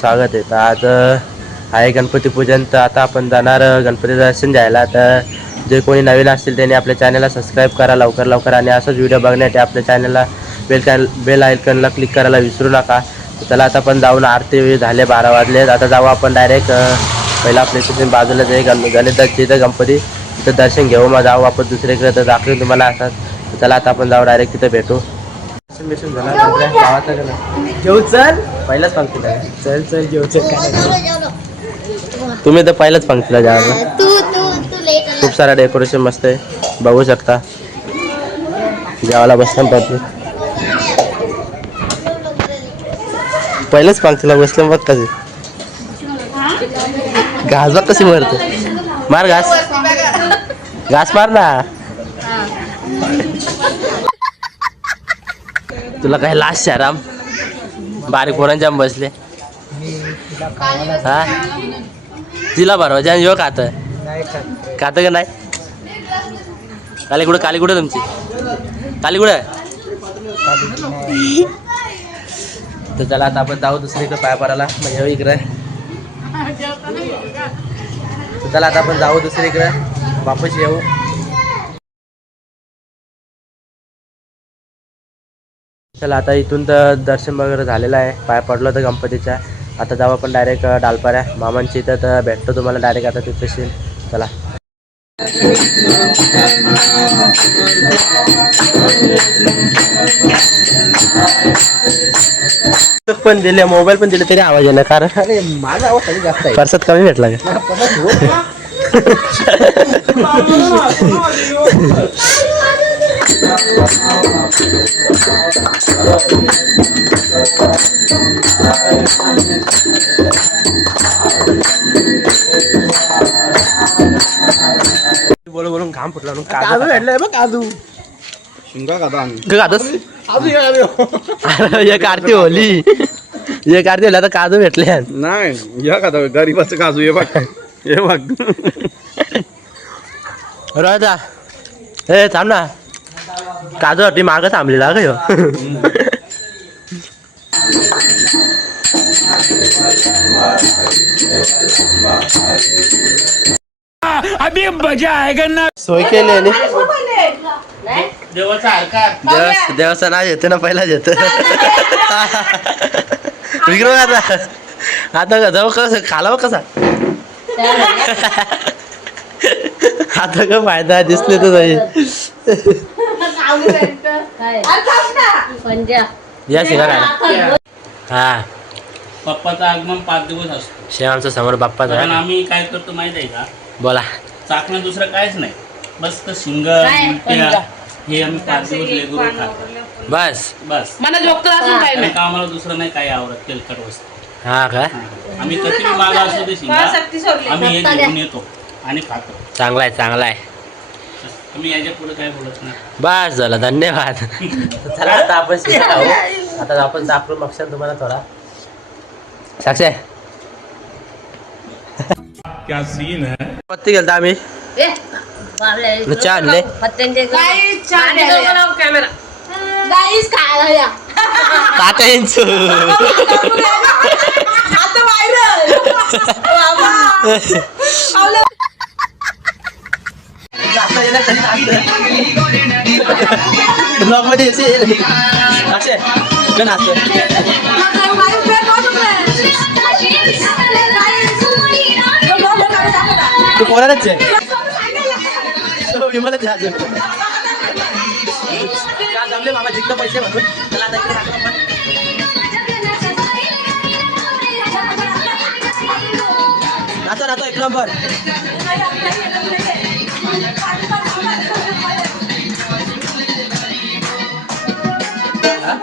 स्वागत आहे. तर आज आहे गणपती पूजन. तर आता आपण जाणार गणपती दर्शन घ्यायला. तर जे कोणी नवीन असतील त्यांनी आपल्या चॅनलला सबस्क्राईब करा लवकर लवकर. आणि असंच व्हिडिओ बघण्यासाठी आपल्या चॅनलला बेल कॅन बेल आयकनला क्लिक करायला विसरू नका. त्याला आता आपण जाऊन आरती झाले बारा वाजले. आता जाऊ आपण डायरेक्ट पहिला आपल्या तिथे बाजूला जे गण जिथं इथं गणपती तिथं दर्शन घेऊ. मग जाऊ आपण दुसरीकडे. तर दाखवून तुम्हाला असतात त्याला आता आपण जाऊ डायरेक्ट तिथं भेटू. दर्शन झालं? जेव चल. पहिलाच. चल चल जेव चल. काय तुम्ही तर पहिल्याच पंक्तीला जावा तू तू तू लेट आला खूप सारा डेकोरेशन मस्त आहे. बघू शकता. जेवायला बसता पडते पहिल्याच पंक्तीला बसलं बघ कसे घास बघ कशी मारते? मार घास. घास मार ना. तुला काय लास्ट आराम बारीक पोरांच्या बसले. हा? तिला ज्या यो खात. खात का नाही? काली कुठं काली कुठं तुमची. काली कुठं? तर चला आता आपण जाऊ दुसरीकडे पाय पडायला. मग येऊ इकडे. तर चला आता आपण जाऊ दुसरीकडे. वापस येऊ. चला आता इथून तर दर्शन वगैरे झालेलं आहे. पाय पडलो तर गणपतीच्या. आता जाऊ आपण डायरेक्ट डालपाऱ्या. मामांची इथं तर भेटतो तुम्हाला डायरेक्ट आता तिथेशी चला. पण दिले मोबाईल पण दिले तरी आवाज येणार कारण अरे माझा आवाज तरी जास्त आहे. परसात कमी भेटला का? हो. घाम फुटला म्हणून काजू काजू भेटलाय बघ काजू. शिंगा एक आरती होली. एक आरती होली आता काजू भेटले नाही या खातो गरीबाचं काजू हे बघ. हे बघ. राजा ए थांब ना. काजू हट्टी मागं थांबलेला का ह्यो? सोय केली आणि देवाचं देवाचं नाव येतं ना पहिलाच येतं. विक्रम आता आता जाऊ कसं? खालावं कसा? आता का फायदा दिसले तर जाईल. पंजा. या शिकारा हा. पप्पाचं आगमन पाच दिवस असतो. शेवांचा समोर बाप्पा कारण आम्ही काय करतो माहीत आहे का? बोला. चाकणं दुसरं काहीच नाही. बस तर शिंग काय? मुठ्या, हे आम्ही पाच दिवस खातो. बस. बस. मला झोपत असून काय कारण का आम्हाला दुसरं नाही काही आवडत तेलकट वस्तू. हा का? हा. आम्ही कधी मागा असू दे शिंगा. आम्ही हे घेऊन येतो आणि खातो. चांगला आहे चांगला आहे तुम्ही याच्यापुढे काय बोलत नाही. बस झालं धन्यवाद. चला आता आपण शिकत आहोत आता आपण दाखवून बघशाल तुम्हाला थोडा. साक्षी. क्या सीन है? पत्ती गेलता आम्ही. आणले कॅमेरा गाईस आता व्हायरल ब्लॉगमध्ये येशील. साक्षी, इकडे नाचतोय. तू कोणालाच आहे तो विमलच आहे अजून. का जमले मामा जिंकलं पैसे म्हणून चला आता इकडे दाखव आपण. नाचो नाचो एक नंबर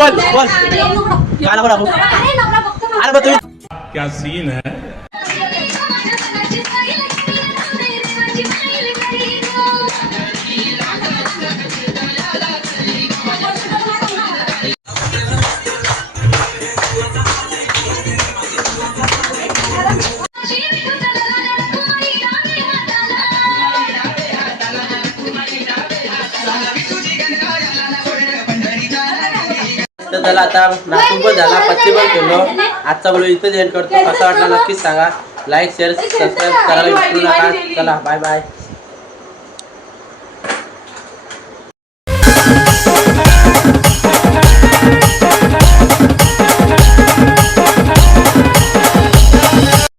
बोल बोल. अरे बघ तुम्ही. क्या सीन है? तर त्याला आता नातून पण झाला पत्ती पण ठेवलो आजचा व्हिडिओ इथं एंड करतो. कसा वाटला नक्कीच सांगा. लाईक शेअर सबस्क्राईब करायला विसरू नका. चला बाय बाय